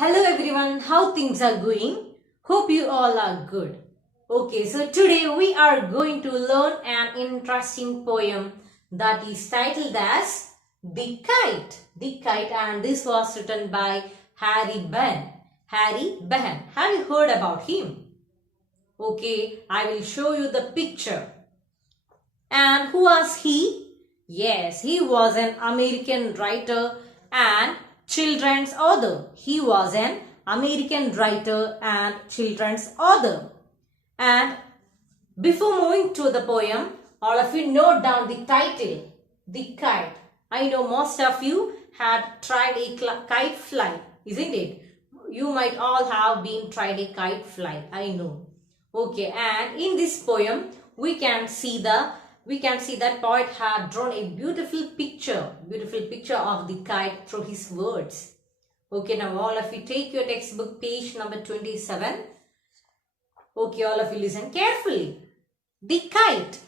Hello everyone, how things are going? Hope you all are good. Okay, so today we are going to learn an interesting poem that is titled as The Kite. The Kite, and this was written by Harry Ben. Harry Ben. Have you heard about him? Okay, I will show you the picture. And who was he? Yes, he was an American writer and children's author. He was an American writer and children's author. And before moving to the poem, all of you note down the title, The Kite. I know most of you had tried a kite flight, isn't it? You might all have been tried a kite flight, I know. Okay, and in this poem, we can see that poet had drawn a beautiful picture of the kite through his words. Okay, now all of you take your textbook page number 27. Okay, all of you listen carefully. The kite.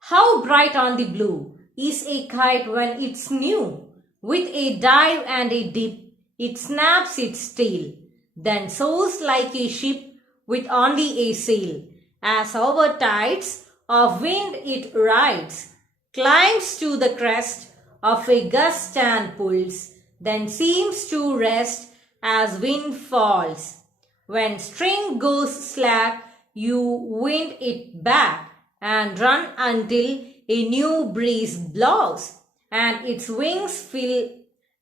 How bright on the blue is a kite when it's new. With a dive and a dip, it snaps its tail, then soars like a ship with only a sail. As over tides of wind it rides, climbs to the crest of a gust and pulls, then seems to rest as wind falls. When string goes slack, you wind it back and run until a new breeze blows, and its wings fill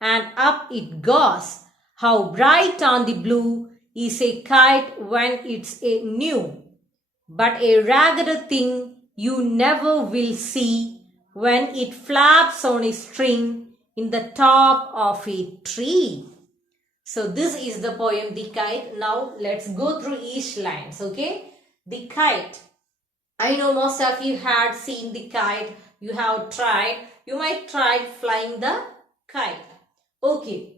and up it goes. How bright on the blue is a kite when it's new, but a ragged thing you never will see when it flaps on a string in the top of a tree. So this is the poem The Kite. Now let's go through each lines, okay? The kite. I know most of you had seen the kite. You have tried. You might try flying the kite. Okay.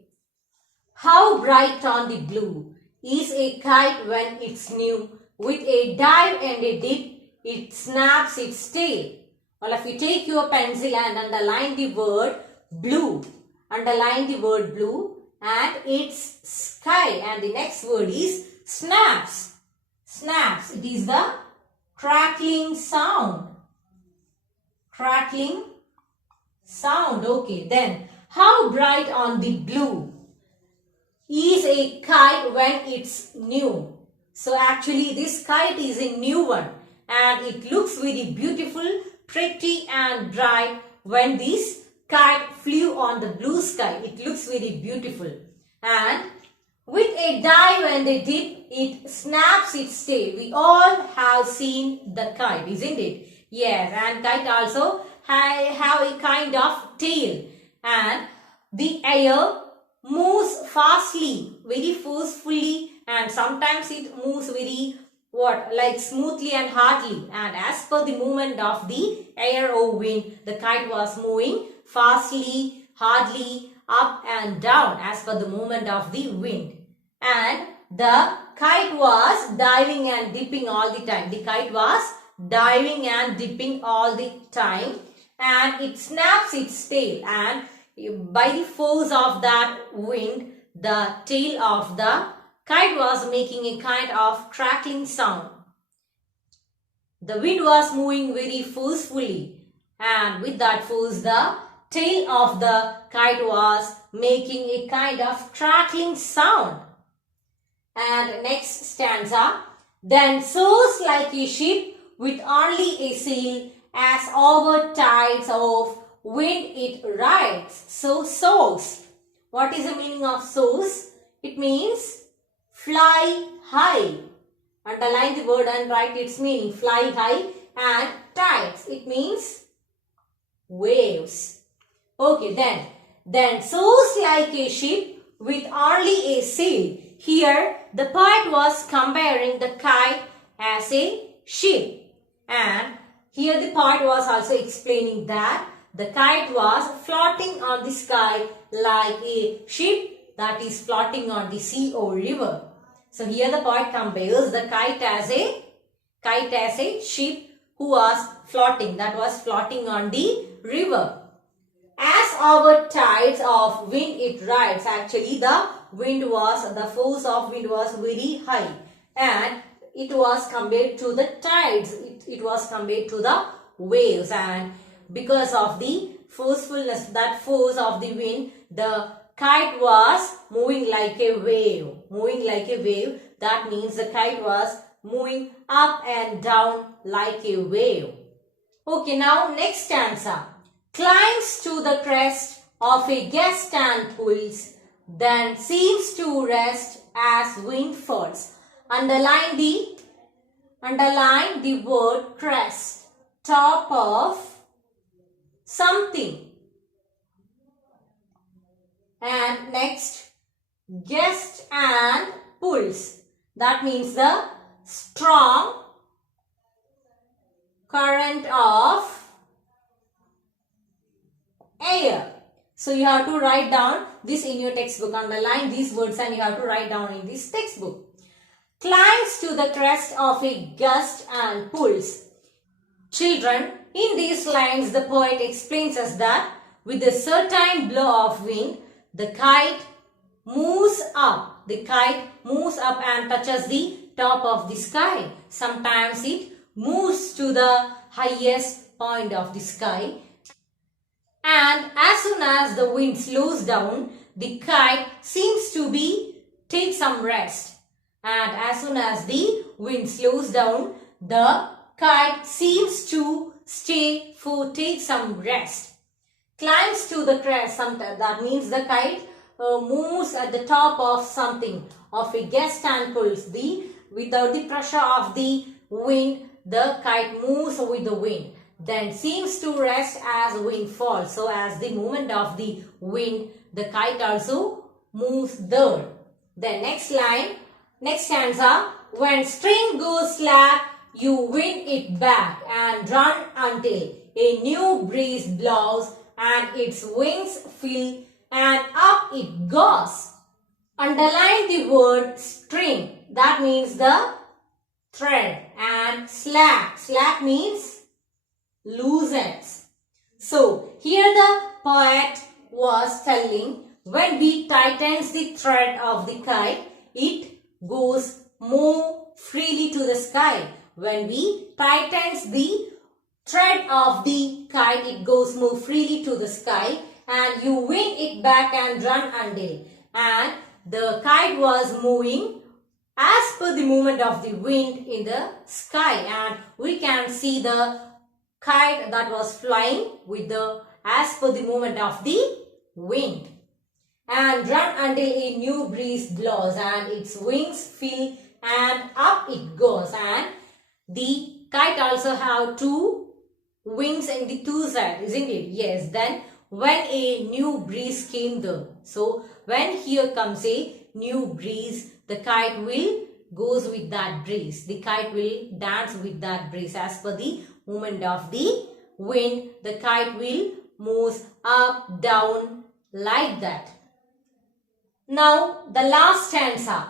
How bright on the blue is a kite when it's new. With a dive and a dip, it snaps its tail. All of you take your pencil and underline the word blue. Underline the word blue and it's sky. And the next word is snaps. Snaps. It is the crackling sound. Crackling sound. Okay. Then how bright on the blue is a kite when it's new. So actually this kite is a new one and it looks very beautiful, pretty and bright when this kite flew on the blue sky. It looks very beautiful. And with a dive and a dip, it snaps its tail. We all have seen the kite, isn't it? Yes, and kite also have a kind of tail. And the air moves fastly, very forcefully, and sometimes it moves very like smoothly and hardly. And as per the movement of the air or wind, the kite was moving fastly, hardly, up and down as per the movement of the wind. And the kite was diving and dipping all the time. The kite was diving and dipping all the time, and it snaps its tail, and by the force of that wind, the tail of the kite was making a kind of crackling sound. The wind was moving very forcefully, and with that force, the tail of the kite was making a kind of crackling sound. And next stanza, then soars like a ship with only a sail, as over tides of wind it rides. So soars. What is the meaning of soars? It means fly high. Underline the word and write its meaning. Fly high. And tides. It means waves. Okay, then soars like a ship with only a sail. Here the poet was comparing the kite as a ship. And here the poet was also explaining that the kite was floating on the sky like a ship that is floating on the sea or river. So here the poet compares the kite as a ship who was floating, that was floating on the river. As over tides of wind it rides. Actually the the force of wind was very high, and it was compared to the tides. It was compared to the waves, and because of the forcefulness, that force of the wind, the kite was moving like a wave. Moving like a wave. That means the kite was moving up and down like a wave. Okay, now next stanza. Climbs to the crest of a guest and pulls, then seems to rest as wind falls. Underline the word crest, top of something. And next, guest and pulls. That means the strong current of air. So you have to write down this in your textbook. Underline these words and you have to write down in this textbook. Climbs to the crest of a gust and pulls. Children, in these lines the poet explains us that with a certain blow of wind, the kite moves up. The kite moves up and touches the top of the sky. Sometimes it moves to the highest point of the sky. And as soon as the wind slows down, the kite seems to take some rest. And as soon as the wind slows down, the kite seems to take some rest. Climbs to the crest, that means the kite moves at the top of something, of a gust and pulls. Without the pressure of the wind, the kite moves with the wind. Then seems to rest as wind falls. So as the movement of the wind, the kite also moves there. Then next line, next stanza. When string goes slack, you win it back and run until a new breeze blows and its wings fill and up it goes. Underline the word string. That means the thread, and slack. Slack means loosens. So here the poet was telling, when we tightens the thread of the kite, it goes more freely to the sky. When we tightens the thread of the kite, it goes more freely to the sky, and you win it back and run until. And the kite was moving as per the movement of the wind in the sky, and we can see the kite that was flying as per the movement of the wind. And run until a new breeze blows and its wings fill and up it goes. And the kite also have two wings in the two sides, isn't it? Yes. Then when a new breeze came there, so when here comes a new breeze, the kite will goes with that breeze. The kite will dance with that breeze. As per the movement of the wind, the kite will move up, down like that. Now the last stanza.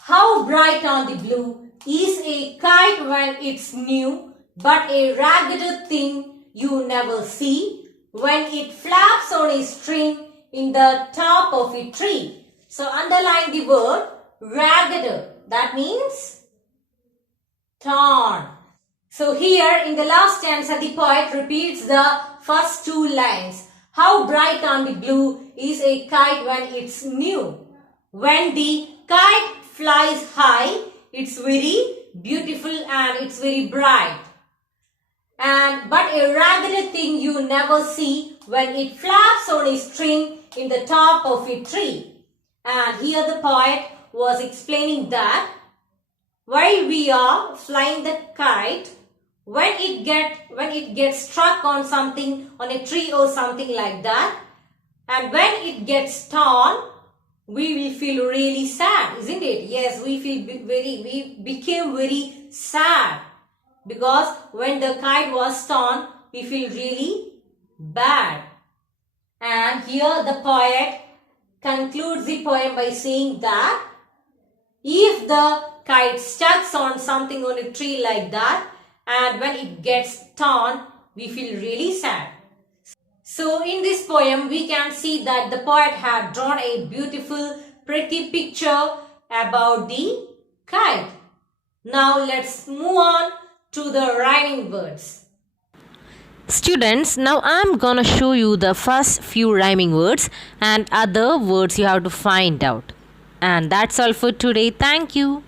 How bright on the blue is a kite when it's new, but a ragged thing you never see when it flaps on a string in the top of a tree. So underline the word ragged. That means torn. So here in the last stanza, the poet repeats the first two lines. How bright on the blue is a kite when it's new. When the kite flies high, it's very beautiful and it's very bright. But a ragged thing you never see when it flaps on a string in the top of a tree. And here the poet was explaining that while we are flying the kite, when it gets struck on something, on a tree or something like that, and when it gets torn, we will feel really sad, isn't it? Yes, we became very sad, because when the kite was torn, we feel really bad. And here the poet concludes the poem by saying that if the kite stuck on something, on a tree like that, and when it gets torn, we feel really sad. So in this poem, we can see that the poet had drawn a beautiful pretty picture about the kite. Now let's move on to the rhyming words. Students, now I'm gonna show you the first few rhyming words and other words you have to find out. And that's all for today. Thank you.